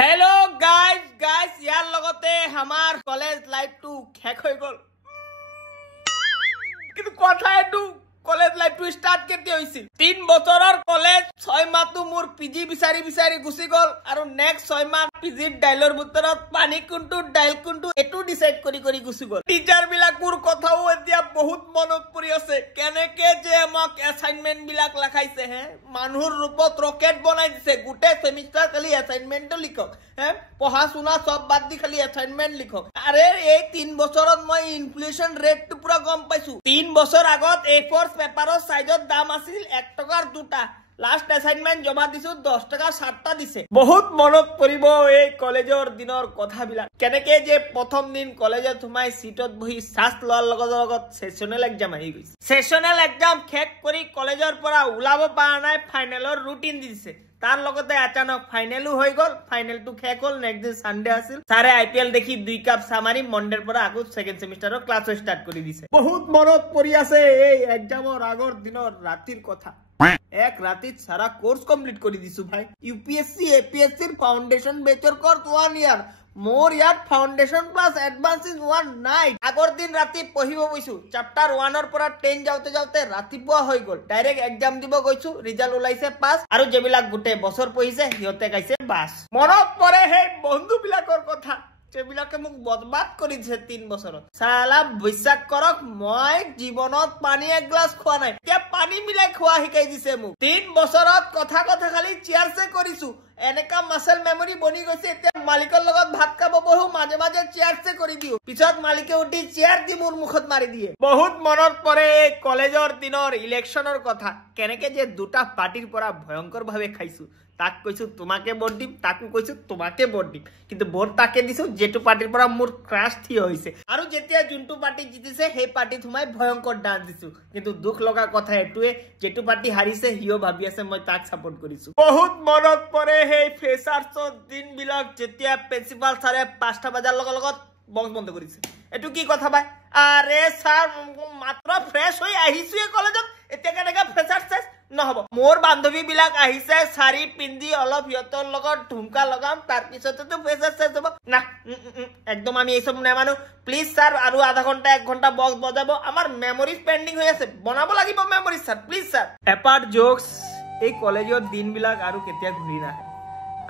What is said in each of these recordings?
hello guys यार लगते हमार कॉलेज लाइफ टू শেষ হৈ গল কিন্তু কথা এটু কলেজ লাইফ টু স্টার্ট কেতে হইছিল 3 বছৰৰ কলেজ 6 মাহটো মোৰ পিজি বিচাৰি গুছি গল আৰু নেক্সট 6 মাহ পিজি ডাইলৰ ভিতৰত পানী কোনটো ডাইল কোনটো এটু ডিসাইড কৰি গুছি গল টিচাৰ বিলাকৰ কথাও এতিয়া বহুত মনত পৰি আছে কেনেকে যে আমাক অ্যাসাইনমেন্ট বিলাক লাখাইছে হে মানুহৰ ৰূপত ৰকেট বনাই দিছে গুটে সেমিস্টাৰ খালি অ্যাসাইনমেন্টটো লিখক হে পঢ়া শুনা সব বাদ দি খালি অ্যাসাইনমেন্ট লিখক আরে এই 3 বছৰত মই ইনফ্লেশন ৰেটটো পুৰা গম পাইছো 3 বছৰ আগত A4 পেপাৰৰ সাইজৰ দাম আছিল 1 টকাৰ দুটা লাস্ট অ্যাসাইনমেন্ট জমা দিছো 10 টাকা 7টা দিছে বহুত মনত পৰিব এই কলেজৰ দিনৰ কথাবিলাক কেনেকে যে প্ৰথম দিন কলেজত সোমাই সিটত বহি সাস লোৱাৰ লগত সেশনাল এক্সাম আহি গৈছে সেশনাল এক্সাম শেষ কৰি কলেজৰ পৰা ওলাব পৰা নাই ফাইনেলৰ ৰুটিন দিছে তার লগতে আচানক ফাইনেলও হৈ গল ফাইনেলটো শেষ হল নেক্সট দিন সানডে আছিল সারে আইপিএল দেখি 2 কাপ সামারি মন্ডেৰ পৰা আগত সেকেন্ড সেমিস্টাৰৰ ক্লাস স্টাৰ্ট কৰি দিছে বহুত মনত পৰি আছে এই এক্সামৰ আগৰ দিনৰ ৰাতিৰ কথা এক রাতিত সারা কোর্স কমপ্লিট করে দিছু ভাই ইউপিএসসি এপিএসসি এর ফাউন্ডেশন বেচর course 1 year more year foundation plus advance is 1 night আগর দিন রাতি পঢ়িব বইছু চ্যাপ্টার 1 এর পৰা 10 যাওতে ৰাতিপুৱা হৈ গল ডাইৰেক্ট এক্সাম দিব গৈছু ৰিজাল্ট ওলাইছে পাস আৰু যেবিলাক গুটে বছৰ পঢ়িছে হিয়তে গাইছে বাস মনত পৰে হে বন্ধু বিলাকৰ কথা যেবিলাকে মোক বৰবাদ কৰি দিছে 3 বছৰত সালা বিশ্বাস কৰক মই জীৱনত পানী এক গ্লাস খোৱা নাই কে পানী মিলাই খোৱা শিকাই দিছে মোক 3 বছৰত কথা খালি চেয়াৰছে কৰিছো এনেকা মাসল মেমৰি বনি গৈছে এতিয়া মালিকৰ লগত ভাত খাব বহো মাজে চেয়াৰছে কৰি দিও পিছত মালিকে উঠি চেয়াৰ দি মোৰ মুখত মাৰি দিয়ে বহুত মনত পৰে কলেজৰ দিনৰ ইলেকশনৰ কথা কেনেকে যে দুটা পাৰ্টিৰ পৰা ভয়ংকৰ ভাবে খাইছো তাক কৈছো তোমাকে ভোট দিম তাকো কৈছো তোমাকে ভোট দিম কিন্তু ভোট তাকে দিছো যেটো পাৰ্টিৰ পৰা মোৰ ক্ৰাশ থি হৈছে আৰু যেতিয়া জুনটো পাৰ্টি জিতিছে সেই পাৰ্টিত সোমাই ভয়ংকৰ ডান্স দিছো কিন্তু দুখ লগা কথা এটুৱে যেটো পাৰ্টি হাৰিছে হিও ভাবি আছে মই তাক সাপোৰ্ট কৰিছো বহুত মনত পৰে সেই ফ্ৰেছাৰ্ছৰ দিন বিলাক যেতিয়া প্ৰিন্সিপাল ছাৰে 5টা বজাৰ লগত বক্স বন্ধ কৰিছে এটু কি কথা ভাই আৰে স্যাৰ মাত্ৰ ফ্ৰেছ হৈ আহিছো কলেজত এতিয়া কেনেকা ফ্ৰেছাৰ্ছ নহব মোৰ বান্ধবী বিলাক আহিছে শাড়ী পিন্ধি অলপ হিয়তৰ লগত ঢুমকা লগাম তাৰ পিছতে তো ফেসার শেষ হ'ব না একদম আমি এইসব নেমানো প্লিজ স্যার আৰু আধা ঘন্টা 1 ঘন্টা বক্স বজাবো আমার মেমোরিজ পেন্ডিং হৈ আছে বনাব লাগিব memories sir please sir apart jokes এই কলেজৰ দিন বিলাক আৰু কেতিয়া ঘূৰি নাহে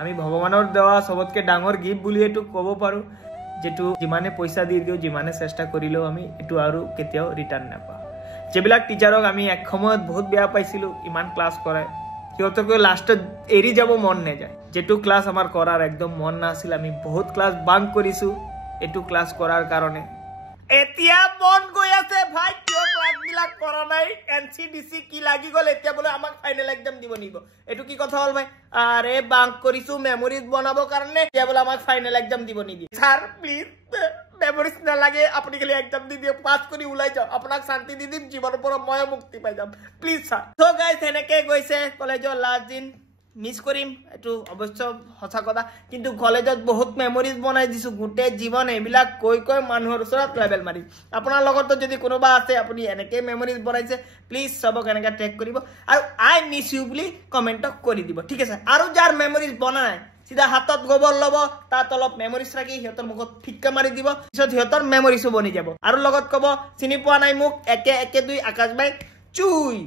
আমি ভগৱানৰ দেৱা সবতকে ডাঙৰ গিফট বুলি এটু ক'ব পাৰো যেটো যিমানে পইচা দি দিও যিমানে চেষ্টা কৰিলেও আমি এটু আৰু কেতিয়াও ৰিটাৰ্ন নাপাওঁ যেবিলাক টিচাৰক আমি এক সময়ত বহুত বেয়া পাইছিলো ইমান ক্লাস কৰায় কিয়তকৈ লাস্টত এৰি যাব মন নেযায় যেটো ক্লাস আমাৰ কৰাৰ একদম মন নাছিল আমি বহুত ক্লাস বাঙ্ক কৰিছো এটু ক্লাস কৰাৰ কাৰণে এতিয়া মন গৈ আছে ভাই কিয় ক্লাস বিলাক কৰা নাই এনসিডিসি কি লাগি গল এতিয়া বলে আমাক ফাইনাল এক্সাম দিব নিব এটু কি কথা হল ভাই আরে বাঙ্ক কৰিছো মেমোৰিজ বনাব কাৰণে এতিয়া বলে আমাক ফাইনাল এক্সাম দিব নিদি স্যাৰ প্লিজ মেমোৰিজ না লাগে আপনি খালি এক্সাম দি দিয়ে পাস কৰি উলাই যাও আপোনাক শান্তি দি দিম জীৱনৰ পৰা মই মুক্তি পাই যাম প্লিজ স্যাৰ সো গাইস এনেকে গৈছে কলেজৰ লাষ্ট দিন মিস কৰিম এটু অবশ্য হসা কথা কিন্তু কলেজত বহুত মেমোৰিজ বনাই দিছো গুটে জীবন এবিলাক কৈ মানুহৰ ওচৰত লেভেল মাৰি আপোনাৰ লগতো যদি কোনোবা আছে আপুনি এনেকে মেমোৰিজ বনাইছে প্লিজ সবক এনেকা টেগ কৰিব আৰু আই মিস ইউ বুলি কমেন্ট কৰি দিব ঠিক আছে আৰু যাৰ মেমোৰিজ বনা নাই সিধা হাতত গোবৰ লব তাত অলপ মেমোৰিজ ৰাখি হিয়তৰ মুখত ফিক্কা মাৰি দিব পিছত হিয়তৰ মেমোৰিজও বনি যাব আৰু লগত কব চিনি পোৱা নাই মোক একে 2 আকাশ ভাই চুই